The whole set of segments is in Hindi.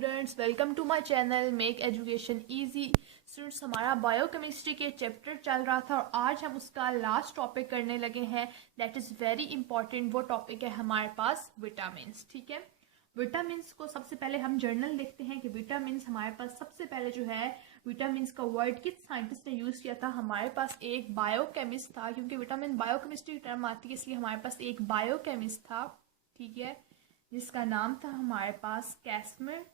Students, welcome to my channel make education easy. Students, हमारा बायोकेमिस्ट्री के चैप्टर चल रहा था और आज हम उसका लास्ट टॉपिक करने लगे हैं। That is very important. वो टॉपिक है हमारे पास विटामिन्स। ठीक है, विटामिन्स को सबसे पहले हम जर्नल देखते हैं कि विटामिन्स हमारे पास सबसे पहले जो है विटामिन्स का वर्ड किस साइंटिस्ट ने यूज़ किया था। हमारे पास एक बायोकेमिस्ट था, क्योंकि विटामिन बायोकेमिस्ट्री की टर्म आती है इसलिए हमारे पास एक बायोकेमिस्ट था। ठीक है, जिसका नाम था हमारे पास कैस्मिर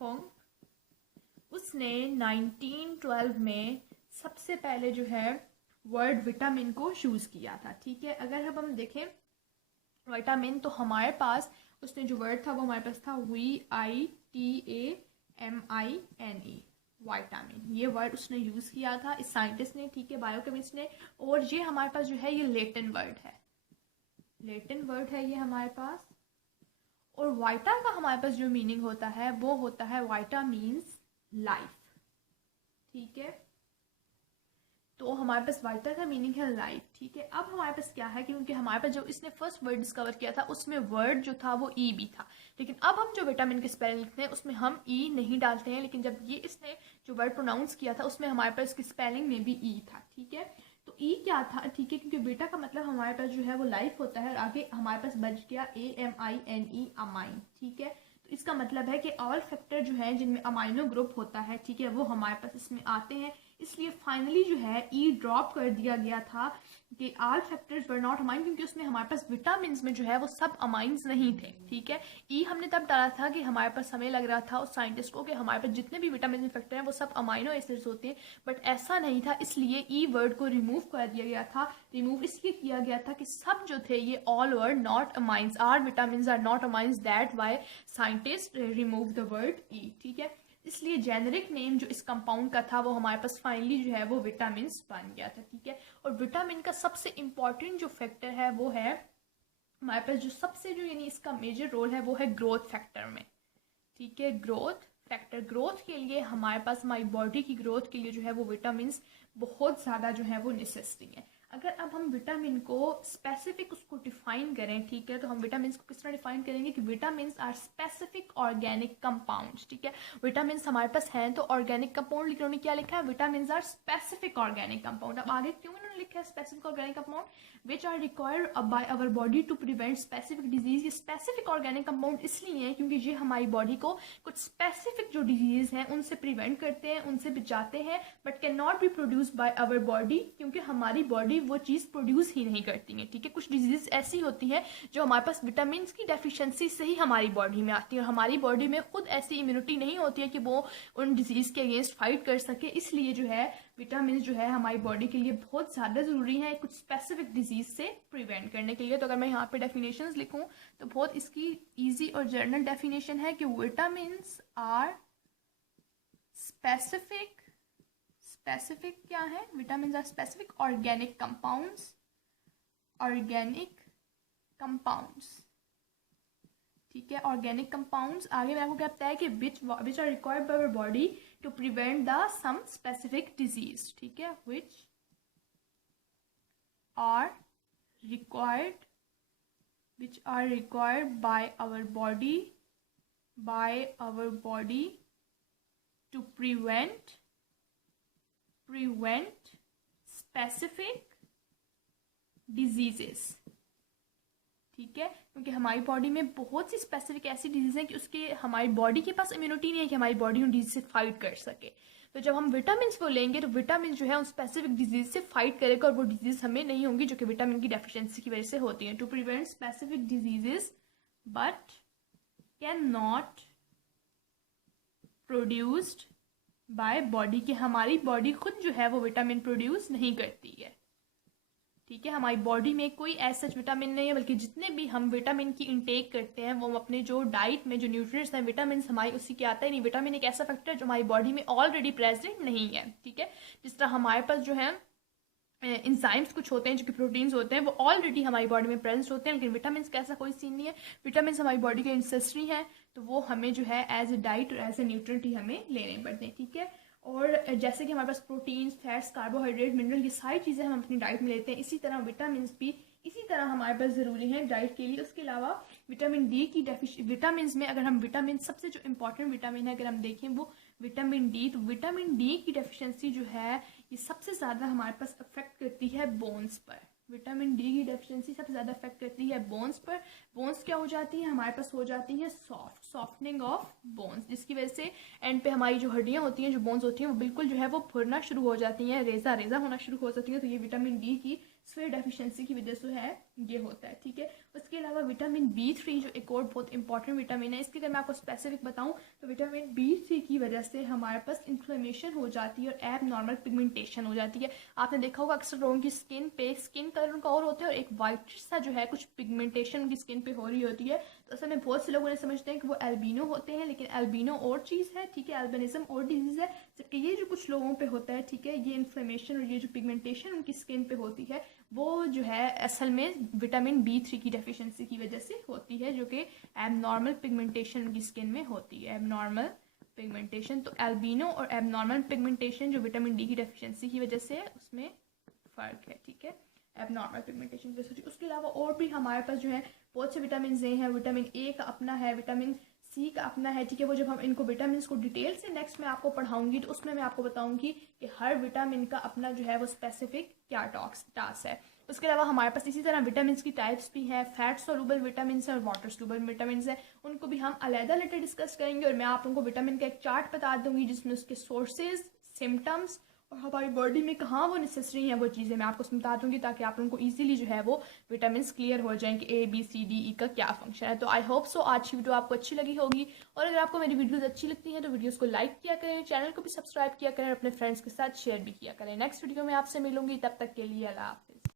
फंक। उसने 1912 में सबसे पहले जो है वर्ड विटामिन को चूज किया था। ठीक है, अगर अब हम देखें विटामिन तो हमारे पास उसने जो वर्ड था वो हमारे पास था VITAMINE, विटामिन। ये वर्ड उसने यूज किया था इस साइंटिस्ट ने, ठीक है, बायोकेमिस्ट ने। और ये हमारे पास जो है ये लैटिन वर्ड है, लैटिन वर्ड है ये हमारे पास। और वाइटा का हमारे पास जो मीनिंग होता है वो होता है वाइटा मीन्स लाइफ। ठीक है, तो हमारे पास वाइटा का मीनिंग है लाइफ। ठीक है, अब हमारे पास क्या है, क्योंकि हमारे पास जो इसने फर्स्ट वर्ड डिस्कवर किया था उसमें वर्ड जो था वो ई भी था, लेकिन अब हम जो विटामिन के स्पेलिंग लिखते हैं उसमें हम ई नहीं डालते हैं, लेकिन जब ये इसने जो वर्ड प्रोनाउंस किया था उसमें हमारे पास इसकी स्पेलिंग में भी ई था। ठीक है, तो ई क्या था, ठीक है, क्योंकि बेटा का मतलब हमारे पास जो है वो लाइफ होता है और आगे हमारे पास बच गया AMINE, अमाइन। ठीक है, तो इसका मतलब है कि ऑल फैक्टर जो है जिनमें अमाइनो ग्रुप होता है, ठीक है, वो हमारे पास इसमें आते हैं। इसलिए फाइनली जो है ई ड्रॉप कर दिया गया था कि all factors were not amine, क्योंकि उसमें हमारे पास विटामिन में जो है वो सब अमाइंस नहीं थे। ठीक है, ई हमने तब डाला था कि हमारे पास हमें लग रहा था उस साइंटिस्ट को कि हमारे पास जितने भी विटामिन फैक्टर हैं वो सब अमाइनो एसिड्स होते हैं, बट ऐसा नहीं था, इसलिए ई वर्ड को रिमूव कर दिया गया था। रिमूव इसलिए किया गया था कि सब जो थे ये all were not amines, or vitamin are not amines, that why scientist remove the word E. ठीक है, इसलिए जेनरिक नेम जो इस कंपाउंड का था वो हमारे पास फाइनली जो है वो विटामिन बन गया था। ठीक है, और विटामिन का सबसे इंपॉर्टेंट जो फैक्टर है वो है हमारे पास जो सबसे जो यानी इसका मेजर रोल है वो है ग्रोथ फैक्टर में। ठीक है, ग्रोथ फैक्टर, ग्रोथ के लिए हमारे पास हमारी बॉडी की ग्रोथ के लिए जो है वो विटामिन बहुत ज़्यादा जो है वो नेसेसरी है। अगर अब हम विटामिन को स्पेसिफिक उसको डिफाइन करें, ठीक है, तो हम विटामिन को किस तरह डिफाइन करेंगे कि vitamin are specific organic compounds. ठीक है, विटामिन हमारे पास हैं तो ऑर्गेनिक कंपाउंड, लेकिन उन्होंने क्या लिखा है, vitamin are specific organic compound. अब आगे क्यों उन्होंने लिखा है specific organic compound, which are required by our body to prevent specific disease. ये स्पेसिफिक ऑर्गेनिक कंपाउंड इसलिए है क्योंकि ये हमारी बॉडी को कुछ स्पेसिफिक जो डिजीज हैं उनसे प्रिवेंट करते हैं, उनसे बचाते हैं, but can not be produce by our body, क्योंकि हमारी बॉडी वो चीज़ प्रोड्यूस ही नहीं करती है। ठीक है, कुछ डिजीज ऐसी होती हैं जो हमारे पास विटामिन की डेफिशिएंसी से ही हमारी बॉडी में आती है, और हमारी बॉडी में खुद ऐसी इम्यूनिटी नहीं होती है कि वो उन डिजीज के अगेंस्ट फाइट कर सके। इसलिए जो है विटामिन जो है हमारी बॉडी के लिए बहुत ज़्यादा ज़रूरी है कुछ स्पेसिफिक डिजीज से प्रिवेंट करने के लिए। तो अगर मैं यहाँ पे डेफिनेशंस लिखूँ तो बहुत इसकी इजी और जनरल डेफिनेशन है कि विटामिन आर स्पेसिफिक, स्पेसिफिक क्या है, vitamin are specific organic compounds, organic compounds. ठीक है, ऑर्गेनिक कंपाउंड्स। आगे मैं आपको क्या बताया कि which are required by our body to prevent the some specific disease. ठीक है, which are required by our body to prevent specific diseases। ठीक है, क्योंकि हमारी बॉडी में बहुत सी स्पेसिफिक ऐसी डिजीज हैं कि उसके हमारी बॉडी के पास इम्यूनिटी नहीं है कि हमारी बॉडी उन डिजीज से फाइट कर सके। तो जब हम विटामिन को लेंगे तो विटामिन जो है उन स्पेसिफिक डिजीज से फाइट करेगा और वो डिजीज हमें नहीं होंगी जो कि विटामिन की डेफिशिएंसी की वजह से होती हैं। To prevent specific diseases but can not produced by body, के हमारी बॉडी खुद जो है वो विटामिन प्रोड्यूस नहीं करती है। ठीक है, हमारी बॉडी में कोई ऐसा विटामिन नहीं है, बल्कि जितने भी हम विटामिन की इंटेक करते हैं वो अपने जो डाइट में जो न्यूट्रिएंट्स हैं विटामिन हमारी उसी के आता ही नहीं। विटामिन एक ऐसा फैक्टर है जो हमारी बॉडी में ऑलरेडी प्रेजेंट नहीं है। ठीक है, जिस तरह हमारे पास जो है इंजाइम्स कुछ होते हैं जो कि प्रोटीन्स होते हैं वो ऑलरेडी हमारी बॉडी में प्रेजेंट होते हैं, लेकिन विटामिन का ऐसा कोई सीन नहीं है। विटामिन हमारी बॉडी के नेसेसरी हैं, तो वो हमें जो है एज ए डाइट और एज ए न्यूट्रिएंट ही हमें लेने पड़ते हैं। ठीक है, और जैसे कि हमारे पास प्रोटीन्स, फैट्स, कार्बोहाइड्रेट, मिनरल, ये सारी चीज़ें हम अपनी डाइट में लेते हैं, इसी तरह विटामिन भी इसी तरह हमारे पास ज़रूरी है डाइट के लिए। उसके अलावा विटामिन डी की विटामिन में अगर हम विटामिन सबसे जो इम्पोर्टेंट विटामिन है अगर हम देखें वो विटामिन डी, तो विटामिन डी की डेफिशिएंसी जो है ये सबसे ज़्यादा हमारे पास अफेक्ट करती है बोन्स पर। विटामिन डी की डेफिशिएंसी सबसे ज़्यादा अफेक्ट करती है बोन्स पर। बोन्स क्या हो जाती है हमारे पास, हो जाती है सॉफ्टनिंग ऑफ बोन्स, जिसकी वजह से एंड पे हमारी जो हड्डियाँ होती हैं, जो बोन्स होती हैं, वो बिल्कुल जो है वो फुरना शुरू हो जाती हैं, रेजा रेजा होना शुरू हो जाती है। तो ये विटामिन डी की स्फेयर डेफिशिएंसी की वजह से है ये होता है, ठीक है। उसके अलावा विटामिन B3 जो एक और बहुत इंपॉर्टेंट विटामिन है, इसकी अगर मैं आपको स्पेसिफिक बताऊं तो विटामिन B3 की वजह से हमारे पास इन्फ्लेमेशन हो जाती है और एब नॉर्मल पिगमेंटेशन हो जाती है। आपने देखा होगा अक्सर लोगों की स्किन कलर उनका और होता है और एक वाइट सा जो है कुछ पिगमेंटेशन उनकी स्किन पे हो रही होती है। तो असल में बहुत से लोग उन्हें समझते हैं कि वो एल्बिनो होते हैं, लेकिन एल्बिनो और चीज़ है, ठीक है, एल्बिनिज्म और डिजीज़ है। जबकि ये जो कुछ लोगों पे होता है, ठीक है, ये इन्फ्लेमेशन और ये जो पिगमेंटेशन उनकी स्किन पे होती है वो जो है असल में विटामिन B3 की डेफिशिएंसी की वजह से होती है, जो कि एबनॉर्मल पिगमेंटेशन उनकी स्किन में होती है, एबनॉर्मल पिगमेंटेशन। तो एल्बिनो और एबनॉर्मल पिगमेंटेशन जो विटामिन डी की डेफिशिएंसी की वजह से है उसमें फ़र्क है, ठीक है, एबनॉर्मल पिगमेंटेशन की वजह से। उसके अलावा और भी हमारे पास जो है बहुत से विटामिन ए हैं। विटामिन ए का अपना है, विटामिन सी का अपना है, ठीक है। वो जब हम इनको विटामिन को डिटेल से नेक्स्ट में आपको पढ़ाऊंगी तो उसमें मैं आपको बताऊंगी कि हर विटामिन का अपना जो है वो स्पेसिफिक क्या टास्क है। उसके अलावा हमारे पास इसी तरह विटामिन की टाइप्स भी हैं, फैट सोलुबल विटामिन है और वाटर सोलुबल विटामिन है, उनको भी हम अलग-अलग डिस्कस करेंगे। और मैं आप लोगों को विटामिन का एक चार्ट बता दूंगी जिसमें उसके सोर्सेज, सिम्टम्स और हमारी बॉडी में कहाँ वो नेसेसरी हैं वो चीज़ें मैं आपको बता दूंगी, ताकि आप लोगों को इजीली जो है वो विटामिन क्लियर हो जाएं कि ABCDE का क्या फंक्शन है। तो आई होप सो आज की वीडियो आपको अच्छी लगी होगी, और अगर आपको मेरी वीडियोस अच्छी लगती हैं तो वीडियोस को लाइक किया करें, चैनल को भी सब्सक्राइब किया करें, अपने फ्रेंड्स के साथ शेयर भी किया करें। नेक्स्ट वीडियो में आपसे मिलूंगी, तब तक के लिए अल्लाह हाफ़िज़।